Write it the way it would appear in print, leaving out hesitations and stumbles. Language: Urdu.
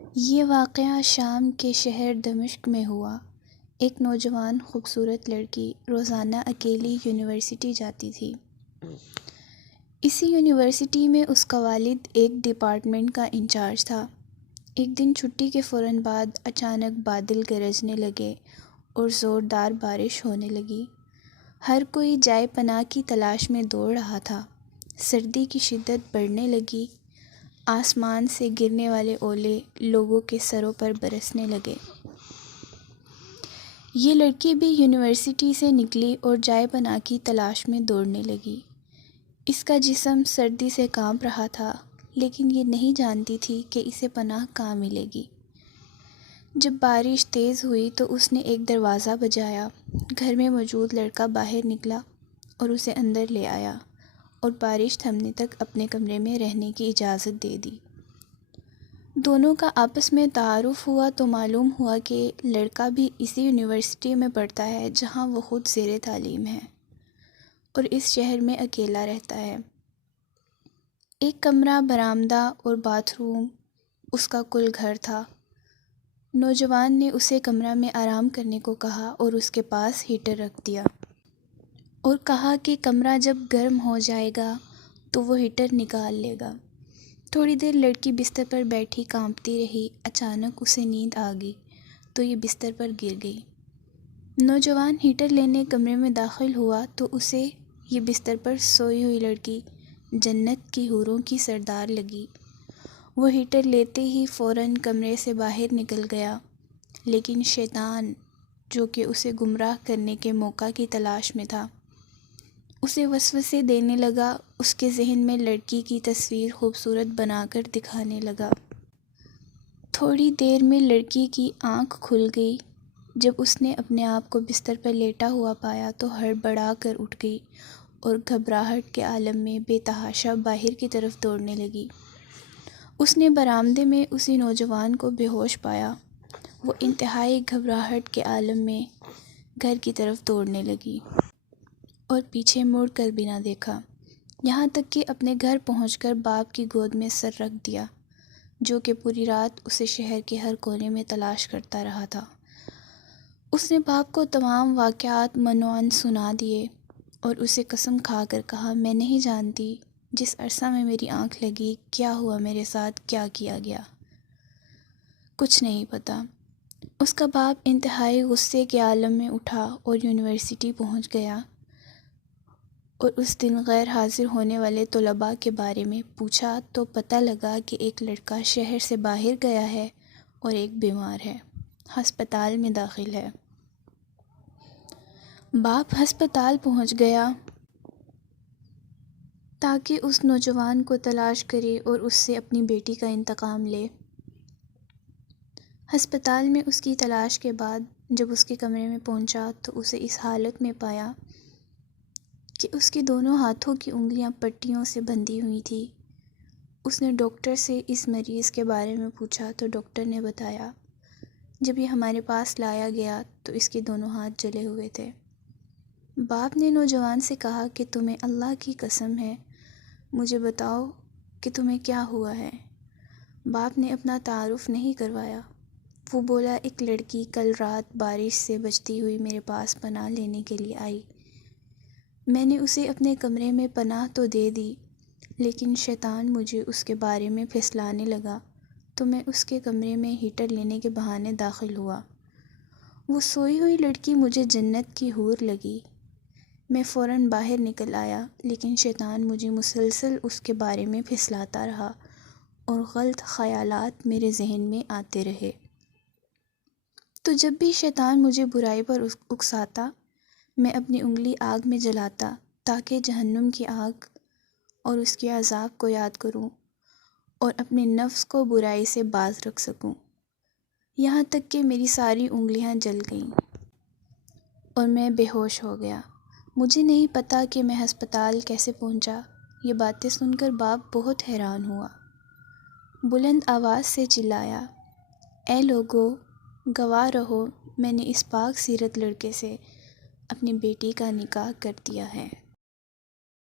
یہ واقعہ شام کے شہر دمشق میں ہوا۔ ایک نوجوان خوبصورت لڑکی روزانہ اکیلی یونیورسٹی جاتی تھی۔ اسی یونیورسٹی میں اس کا والد ایک ڈپارٹمنٹ کا انچارج تھا۔ ایک دن چھٹی کے فوراً بعد اچانک بادل گرجنے لگے اور زوردار بارش ہونے لگی۔ ہر کوئی جائے پناہ کی تلاش میں دوڑ رہا تھا۔ سردی کی شدت بڑھنے لگی۔ آسمان سے گرنے والے اولے لوگوں کے سروں پر برسنے لگے۔ یہ لڑکی بھی یونیورسٹی سے نکلی اور جائے پناہ کی تلاش میں دوڑنے لگی۔ اس کا جسم سردی سے کانپ رہا تھا، لیکن یہ نہیں جانتی تھی کہ اسے پناہ کہاں ملے گی۔ جب بارش تیز ہوئی تو اس نے ایک دروازہ بجایا۔ گھر میں موجود لڑکا باہر نکلا اور اسے اندر لے آیا اور بارش تھمنے تک اپنے کمرے میں رہنے کی اجازت دے دی۔ دونوں کا آپس میں تعارف ہوا تو معلوم ہوا کہ لڑکا بھی اسی یونیورسٹی میں پڑھتا ہے جہاں وہ خود زیر تعلیم ہے، اور اس شہر میں اکیلا رہتا ہے۔ ایک کمرہ، برآمدہ اور باتھ روم اس کا کل گھر تھا۔ نوجوان نے اسے کمرہ میں آرام کرنے کو کہا اور اس کے پاس ہیٹر رکھ دیا، اور کہا کہ کمرہ جب گرم ہو جائے گا تو وہ ہیٹر نکال لے گا۔ تھوڑی دیر لڑکی بستر پر بیٹھی کانپتی رہی۔ اچانک اسے نیند آ گئی تو یہ بستر پر گر گئی۔ نوجوان ہیٹر لینے کمرے میں داخل ہوا تو اسے یہ بستر پر سوئی ہوئی لڑکی جنت کی حوروں کی سردار لگی۔ وہ ہیٹر لیتے ہی فوراً کمرے سے باہر نکل گیا، لیکن شیطان، جو کہ اسے گمراہ کرنے کے موقع کی تلاش میں تھا، اسے وسوسے دینے لگا۔ اس کے ذہن میں لڑکی کی تصویر خوبصورت بنا کر دکھانے لگا۔ تھوڑی دیر میں لڑکی کی آنکھ کھل گئی۔ جب اس نے اپنے آپ کو بستر پر لیٹا ہوا پایا تو ہڑبڑا کر اٹھ گئی اور گھبراہٹ کے عالم میں بے تحاشا باہر کی طرف دوڑنے لگی۔ اس نے برآمدے میں اسی نوجوان کو بے ہوش پایا۔ وہ انتہائی گھبراہٹ کے عالم میں گھر کی طرف دوڑنے لگی اور پیچھے مڑ کر بھی نہ دیکھا، یہاں تک کہ اپنے گھر پہنچ کر باپ کی گود میں سر رکھ دیا، جو کہ پوری رات اسے شہر کے ہر کونے میں تلاش کرتا رہا تھا۔ اس نے باپ کو تمام واقعات منوعاً سنا دیے اور اسے قسم کھا کر کہا، میں نہیں جانتی جس عرصہ میں میری آنکھ لگی کیا ہوا میرے ساتھ، کیا کیا گیا، کچھ نہیں پتہ۔ اس کا باپ انتہائی غصے کے عالم میں اٹھا اور یونیورسٹی پہنچ گیا اور اس دن غیر حاضر ہونے والے طلباء کے بارے میں پوچھا تو پتہ لگا کہ ایک لڑکا شہر سے باہر گیا ہے اور ایک بیمار ہے، ہسپتال میں داخل ہے۔ باپ ہسپتال پہنچ گیا تاکہ اس نوجوان کو تلاش کرے اور اس سے اپنی بیٹی کا انتقام لے۔ ہسپتال میں اس کی تلاش کے بعد جب اس کے کمرے میں پہنچا تو اسے اس حالت میں پایا کہ اس کے دونوں ہاتھوں کی انگلیاں پٹیوں سے بندھی ہوئی تھیں۔ اس نے ڈاکٹر سے اس مریض کے بارے میں پوچھا تو ڈاکٹر نے بتایا، جب یہ ہمارے پاس لایا گیا تو اس کے دونوں ہاتھ جلے ہوئے تھے۔ باپ نے نوجوان سے کہا کہ تمہیں اللہ کی قسم ہے، مجھے بتاؤ کہ تمہیں کیا ہوا ہے۔ باپ نے اپنا تعارف نہیں کروایا۔ وہ بولا، ایک لڑکی کل رات بارش سے بچتی ہوئی میرے پاس پناہ لینے کے لیے آئی۔ میں نے اسے اپنے کمرے میں پناہ تو دے دی، لیکن شیطان مجھے اس کے بارے میں پھسلانے لگا تو میں اس کے کمرے میں ہیٹر لینے کے بہانے داخل ہوا۔ وہ سوئی ہوئی لڑکی مجھے جنت کی حور لگی۔ میں فوراً باہر نکل آیا، لیکن شیطان مجھے مسلسل اس کے بارے میں پھسلاتا رہا اور غلط خیالات میرے ذہن میں آتے رہے۔ تو جب بھی شیطان مجھے برائی پر اکساتا، میں اپنی انگلی آگ میں جلاتا تاکہ جہنم کی آگ اور اس کے عذاب کو یاد کروں اور اپنے نفس کو برائی سے باز رکھ سکوں، یہاں تک کہ میری ساری انگلیاں جل گئیں اور میں بے ہوش ہو گیا۔ مجھے نہیں پتا کہ میں ہسپتال کیسے پہنچا۔ یہ باتیں سن کر باپ بہت حیران ہوا۔ بلند آواز سے چلایا، اے لوگو، گواہ رہو، میں نے اس پاک سیرت لڑکے سے اپنی بیٹی کا نکاح کر دیا ہے۔